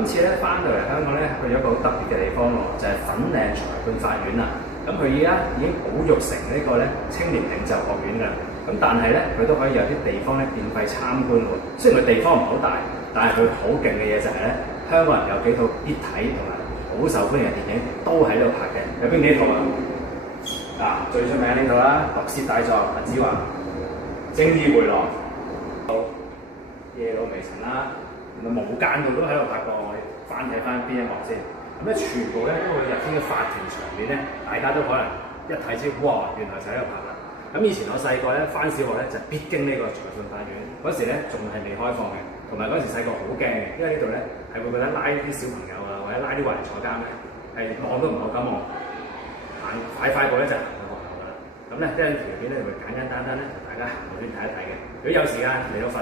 今次咧翻到嚟香港咧，去咗一個好特別嘅地方喎，就係粉嶺裁判法院啦。咁佢而家已經保育成呢個咧青年領袖學院㗎啦。咁但係咧，佢都可以有啲地方咧免費參觀喎。雖然佢地方唔係好大，但係佢好勁嘅嘢就係咧，香港人有幾套必睇同埋好受歡迎嘅電影都喺度拍嘅。有邊幾套啊？最出名呢套啦，《毒舌大狀》阿子華，《正義迴廊》、夜路微塵啦，無間道都喺度拍過。我哋翻睇翻邊一幕先。咁咧全部咧都會入邊嘅法庭場面咧，大家都可能一睇知，哇！原來就喺度拍啦。咁以前我細個咧翻小學咧就必經呢個裁判法院，嗰時咧仲係未開放嘅，同埋嗰時細個好驚嘅，因為呢度咧係會覺得拉啲小朋友啊，或者拉啲壞人坐監咧，係望都唔好咁望，快步咧就行到學校噶啦。咁咧即係條片咧會簡簡單單咧，大家行到去睇一睇嘅。如果有時間嚟到佛，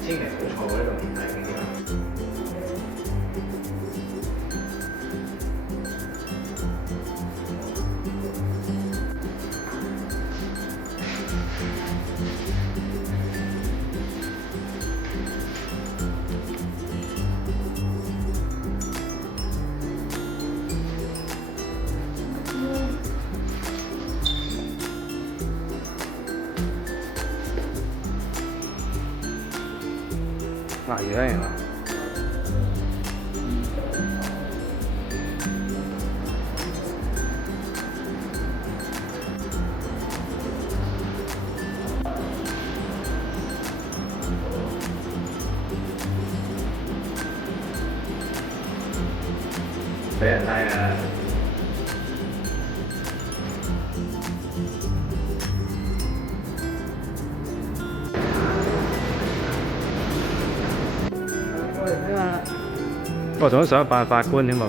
千祈唔好錯過呢個免費嘅地方。魚嚟嘛？俾人拉啊！我仲想扮法官添喎。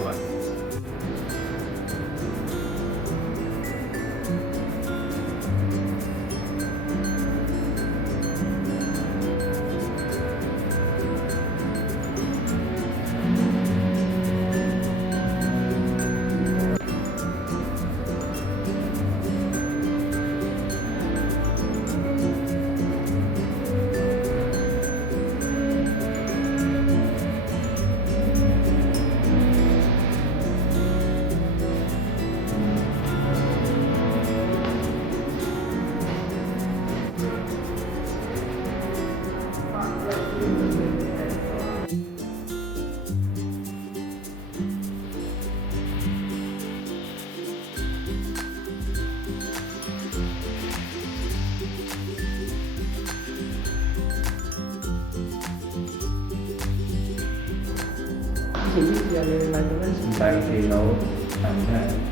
前啲有嘢睇到咧，唔使電腦，係唔係？